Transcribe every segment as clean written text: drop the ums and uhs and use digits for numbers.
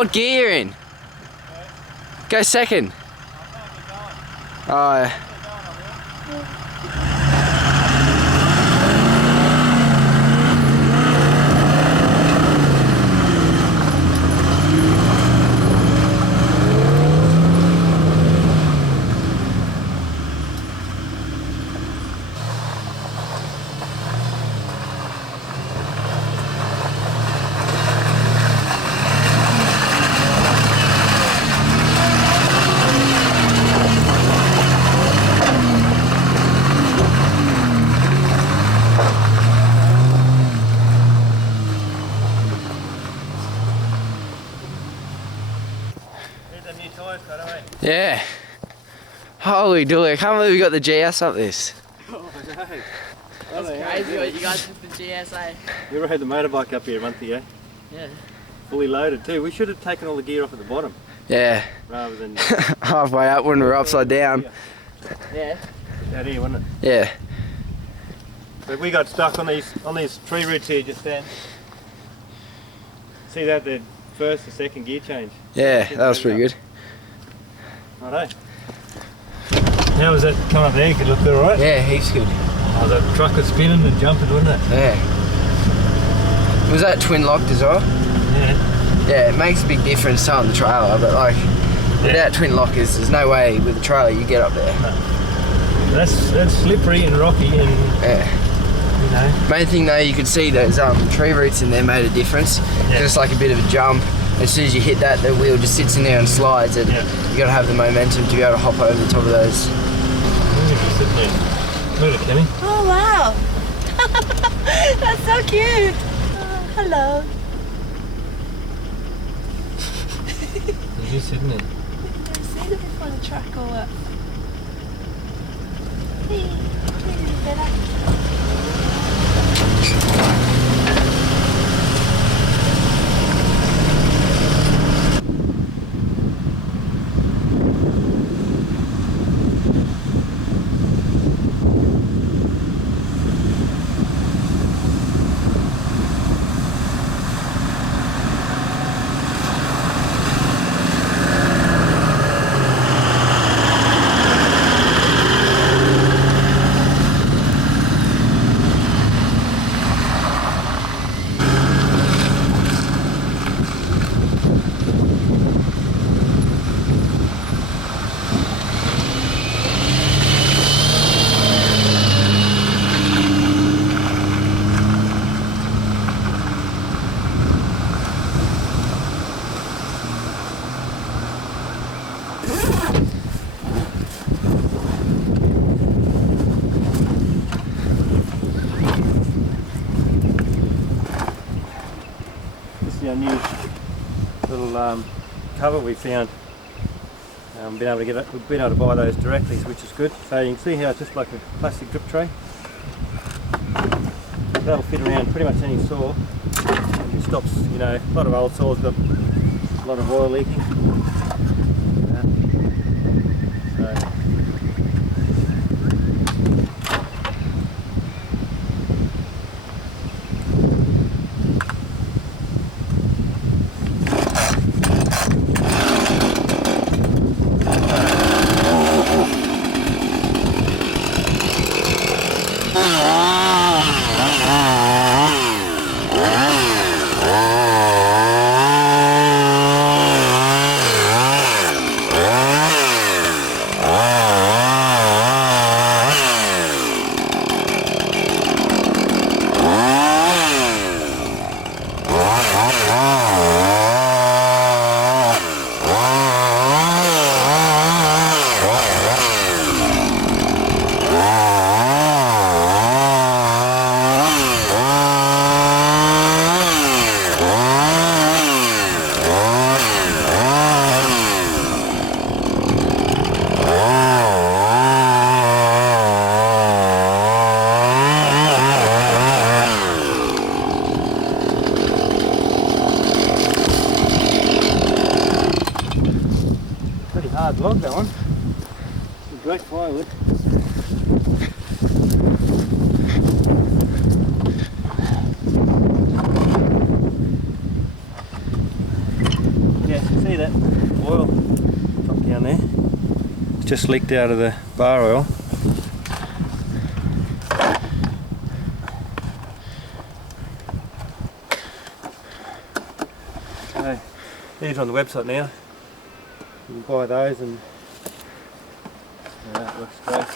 What gear you're in? Go second. Oh. Yeah. Holy dooly, I can't believe we got the GS up this. Oh, I know. That's crazy what you guys took the GSA. You ever had the motorbike up here a month ago? Yeah. Fully loaded too. We should have taken all the gear off at the bottom. Yeah. Rather than halfway up when we were upside down. Yeah. Out here, wasn't it? Yeah. But we got stuck on these tree roots here just then. See that, the first or second gear change? Yeah, that was pretty good. Righto. How was that coming up there? You could look good, alright? Yeah, heaps good. Oh, that truck was spinning and jumping, wasn't it? Yeah. Was that twin locked as well? Yeah. Yeah, it makes a big difference on the trailer, but like without twin lockers, there's no way with the trailer you get up there. No. That's slippery and rocky and yeah. You know. Main thing though, you could see those tree roots in there made a difference. Yeah. Just like a bit of a jump. As soon as you hit that, the wheel just sits in there and slides, and yeah. You got to have the momentum to be able to hop over the top of those. Sitting there. Look at it, Kenny. Oh wow, that's so cute. Hello. He's just sitting there. Did you see them before the truck or what? Hey, better. Our new little cover we found. We've been able to buy those directly, which is good. So you can see how it's just like a plastic drip tray. That'll fit around pretty much any saw. It stops, you know, a lot of old saws got a lot of oil leaking. Hard log, that one. Great firewood. Yeah, just leaked out of the bar oil. So these are on the website now. You can buy those, and that looks great.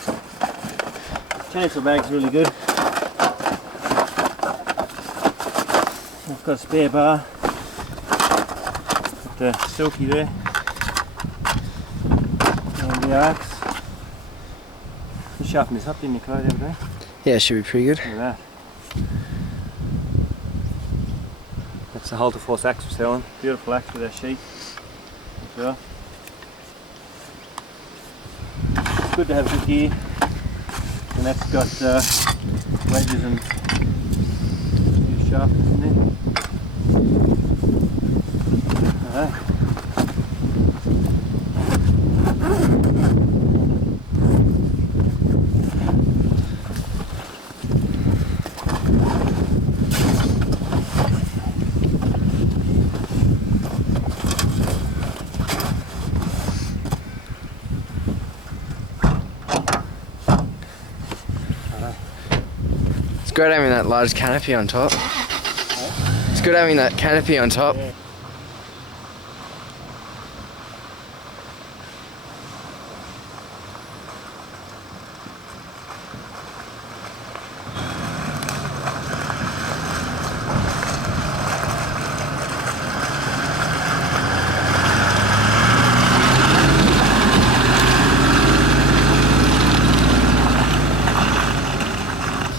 Chainsaw bag's really good. I've got a spare bar. Got the silky there. And the axe. You sharpened this up, didn't you, Chloe, the other day? Yeah, should be pretty good. Look at that. That's the Halter Force axe we're selling. Beautiful axe with our sheath as well. It's good to have good gear, and that's got wedges and few sharpness in there. Alright. It's good having that large canopy on top. It's good having that canopy on top. Yeah.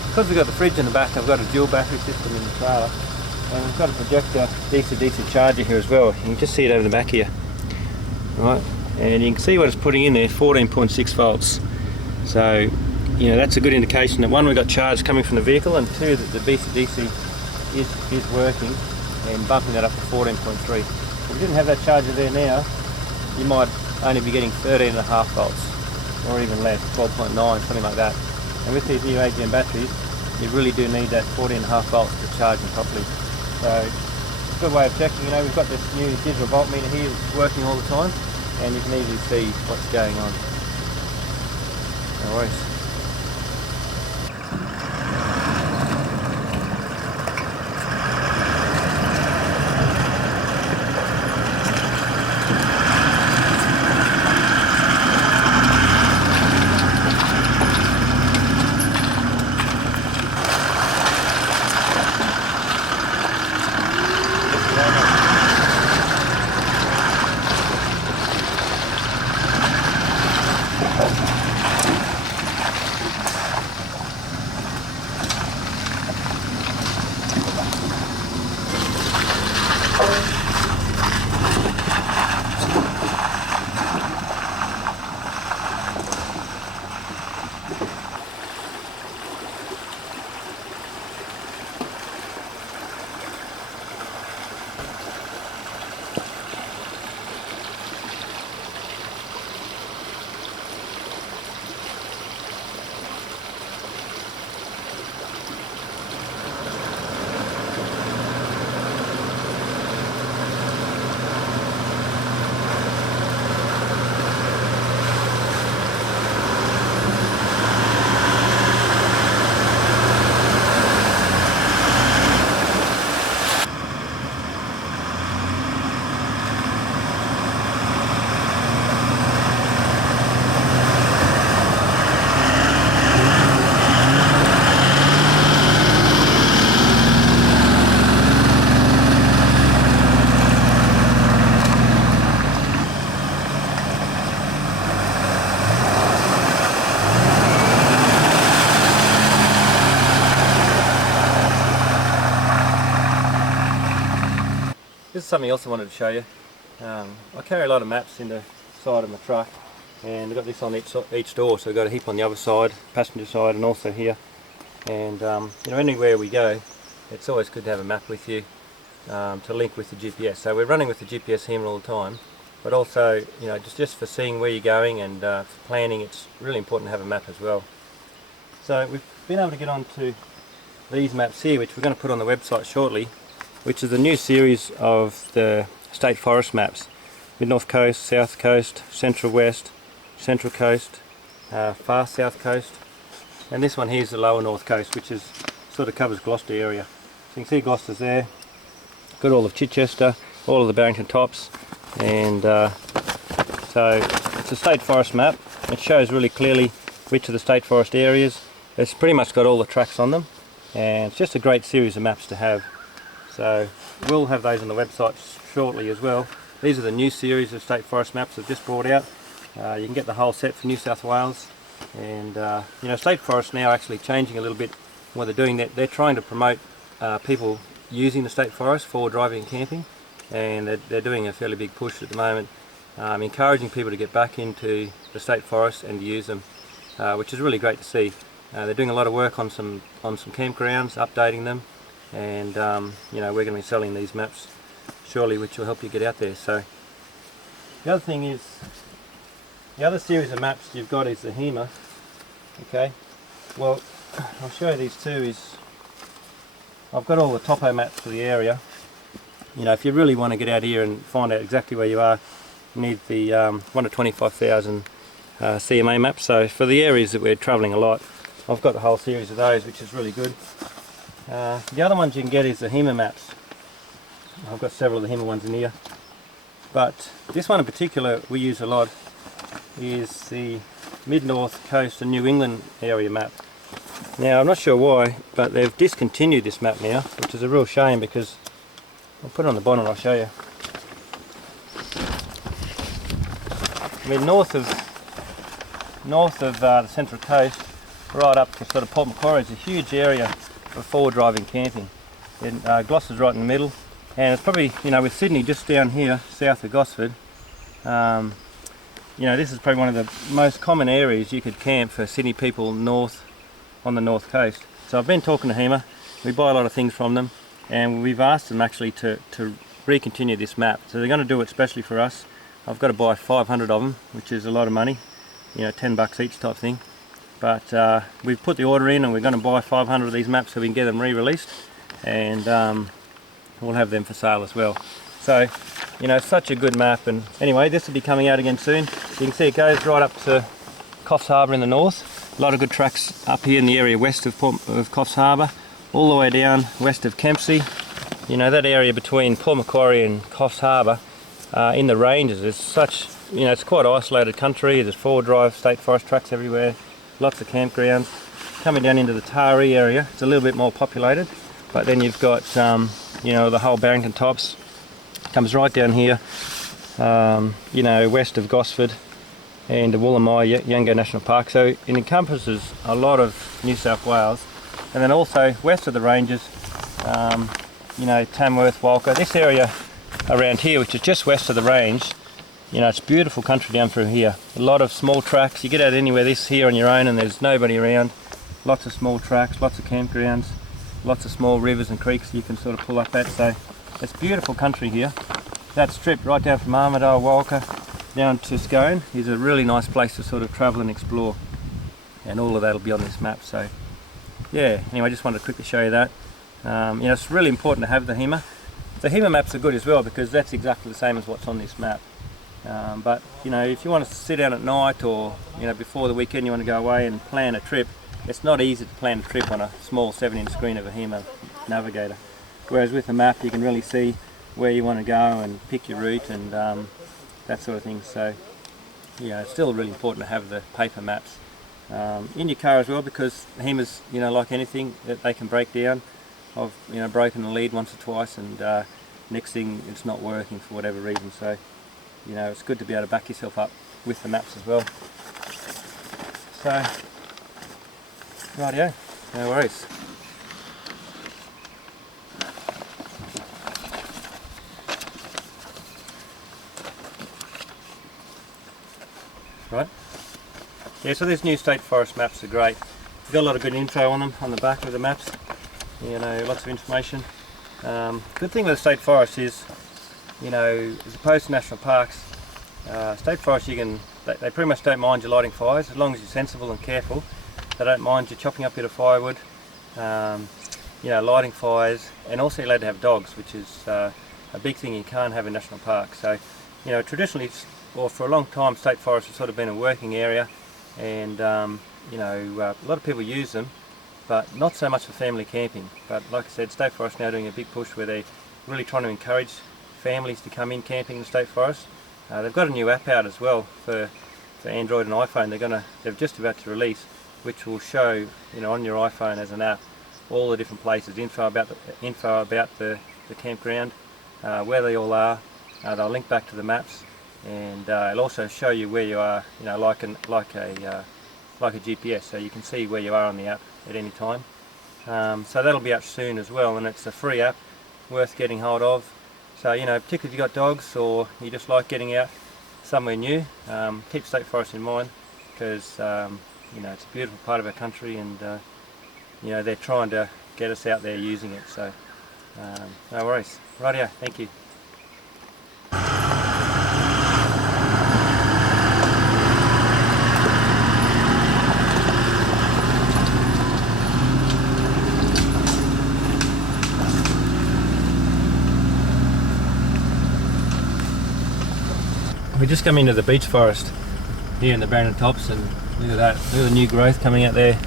Because we've got the fridge in the back, I've got a dual battery system in the trailer, and we've got a projector DC-DC charger here as well. You can just see it over the back here, right? And you can see what it's putting in there, 14.6 volts. So, you know, that's a good indication that one, we've got charge coming from the vehicle, and two, that the DC-DC is working and bumping that up to 14.3. If we didn't have that charger there now, you might only be getting 13.5 volts, or even less, 12.9, something like that. And with these new AGM batteries, you really do need that 14.5 volts to charge them properly. So it's a good way of checking. You know, we've got this new digital voltmeter here that's working all the time, and you can easily see what's going on. No worries. This is something else I wanted to show you. I carry a lot of maps in the side of my truck, and I've got this on each door, so I've got a heap on the other side, passenger side, and also here. And you know, anywhere we go, it's always good to have a map with you to link with the GPS. So we're running with the GPS here all the time, but also, you know, just for seeing where you're going and for planning, it's really important to have a map as well. So we've been able to get onto these maps here, which we're going to put on the website shortly, which is a new series of the state forest maps. Mid North Coast, South Coast, Central West, Central Coast, far South Coast, and this one here is the lower North Coast, which is sort of covers Gloucester area. So you can see Gloucester's there, got all of Chichester, all of the Barrington Tops, and so it's a state forest map. It shows really clearly which of the state forest areas. It's pretty much got all the tracks on them, and it's just a great series of maps to have. So we'll have those on the website shortly as well. These are the new series of state forest maps I've just brought out. You can get the whole set for New South Wales, and you know, state forests now are actually changing a little bit what they're doing. They're trying to promote people using the state forest for driving and camping, and they're doing a fairly big push at the moment, encouraging people to get back into the state forest and use them, which is really great to see. They're doing a lot of work on some campgrounds, updating them, and you know, we're going to be selling these maps shortly, which will help you get out there. So the other thing is, the other series of maps you've got is the HEMA. Okay, well, I'll show you these two. Is I've got all the topo maps for the area. You know, if you really want to get out here and find out exactly where you are, you need the 1 to 25,000 CMA maps. So for the areas that we're travelling a lot, I've got the whole series of those, which is really good. The other ones you can get is the HEMA maps. I've got several of the HEMA ones in here, but this one in particular we use a lot is the Mid-North Coast and New England area map. Now I'm not sure why, but they've discontinued this map now, which is a real shame, because I'll put it on the bottom and I'll show you. I mean, north of the Central Coast, right up to sort of Port Macquarie, is a huge area for forward driving camping. And Gloucester's right in the middle, and it's probably, you know, with Sydney just down here south of Gosford, you know, this is probably one of the most common areas you could camp for Sydney people north on the north coast. So I've been talking to HEMA, we buy a lot of things from them, and we've asked them actually to recontinue this map. So they're going to do it specially for us. I've got to buy 500 of them, which is a lot of money, you know, $10 each type thing. But we've put the order in, and we're going to buy 500 of these maps so we can get them re-released, and we'll have them for sale as well. So, you know, such a good map. And anyway, this will be coming out again soon. You can see it goes right up to Coffs Harbour in the north. A lot of good tracks up here in the area west of Coffs Harbour, all the way down west of Kempsey. You know, that area between Port Macquarie and Coffs Harbour in the ranges is such, you know, it's quite isolated country. There's forward drive state forest tracks everywhere, lots of campgrounds. Coming down into the Taree area, it's a little bit more populated, but then you've got, you know, the whole Barrington Tops comes right down here, you know, west of Gosford and the Woolamai Yango National Park. So it encompasses a lot of New South Wales, and then also west of the ranges, you know, Tamworth, Walker, this area around here, which is just west of the range. You know, it's beautiful country down through here. A lot of small tracks. You get out anywhere this here on your own and there's nobody around. Lots of small tracks, lots of campgrounds, lots of small rivers and creeks you can sort of pull up at. So it's beautiful country here. That strip right down from Armidale, Walker, down to Scone is a really nice place to sort of travel and explore. And all of that will be on this map. So yeah, anyway, I just wanted to quickly show you that. You know, it's really important to have the HEMA. The HEMA maps are good as well, because that's exactly the same as what's on this map. But you know, if you want to sit down at night, or you know, before the weekend you want to go away and plan a trip, it's not easy to plan a trip on a small 7-inch screen of a HEMA navigator. Whereas with a map you can really see where you want to go and pick your route and that sort of thing. So yeah, it's still really important to have the paper maps in your car as well, because HEMA's, you know, like anything, that they can break down. I've, you know, broken the lead once or twice, and next thing it's not working for whatever reason. So you know, it's good to be able to back yourself up with the maps as well. So rightio, no worries. Right. Yeah, so these new state forest maps are great. We've got a lot of good info on them on the back of the maps. You know, lots of information. Good thing with the state forest is, you know, as opposed to national parks, state forests, you can, they pretty much don't mind you lighting fires as long as you're sensible and careful. They don't mind you chopping up a bit of firewood, you know, lighting fires, and also you're allowed to have dogs, which is a big thing you can't have in national parks. So, you know, traditionally well, for a long time State Forest has sort of been a working area, and you know, a lot of people use them, but not so much for family camping. But like I said, State Forest now doing a big push where they're really trying to encourage families to come in camping in the State Forest. They've got a new app out as well for Android and iPhone. They're just about to release, which will show, you know, on your iPhone as an app all the different places, info about the campground, where they all are. They'll link back to the maps, and it'll also show you where you are, you know, like a GPS, so you can see where you are on the app at any time. So that'll be out soon as well, and it's a free app, worth getting hold of. So, you know, particularly if you've got dogs or you just like getting out somewhere new, keep State Forest in mind, because you know, it's a beautiful part of our country, and you know, they're trying to get us out there using it. So no worries. Rightio, thank you. We just come into the beech forest here in the Barren Tops, and look at that, look at the new growth coming out there.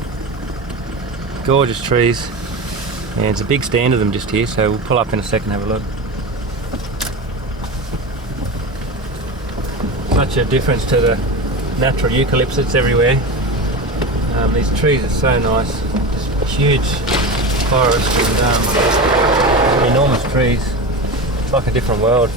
Gorgeous trees, and it's a big stand of them just here, so we'll pull up in a second and have a look. Such a difference to the natural eucalypts that's everywhere. These trees are so nice, just huge forest, and enormous trees. It's like a different world.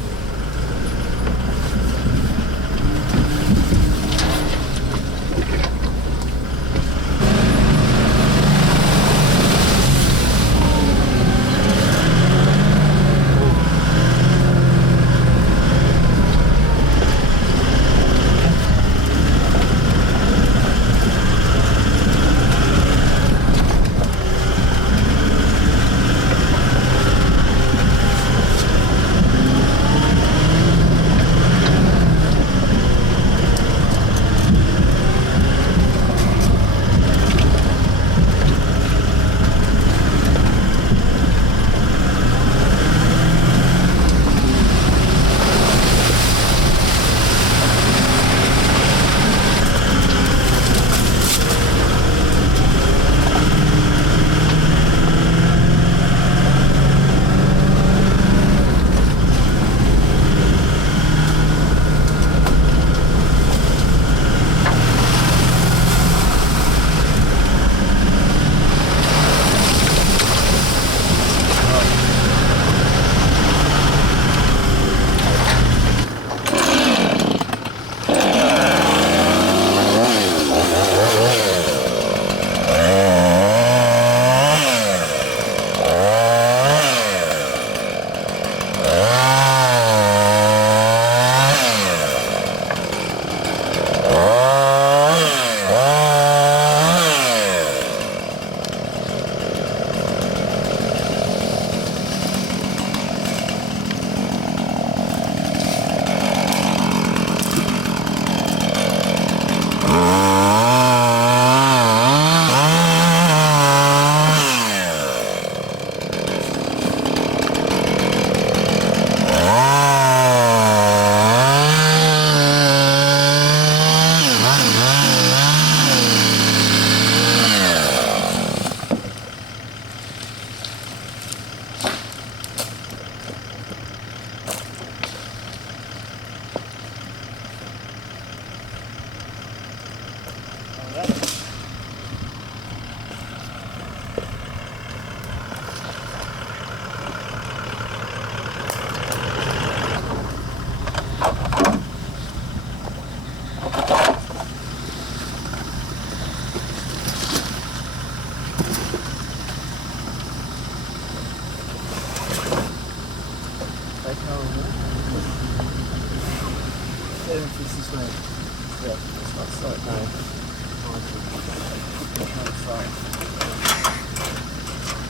Yeah, it's not sight, no.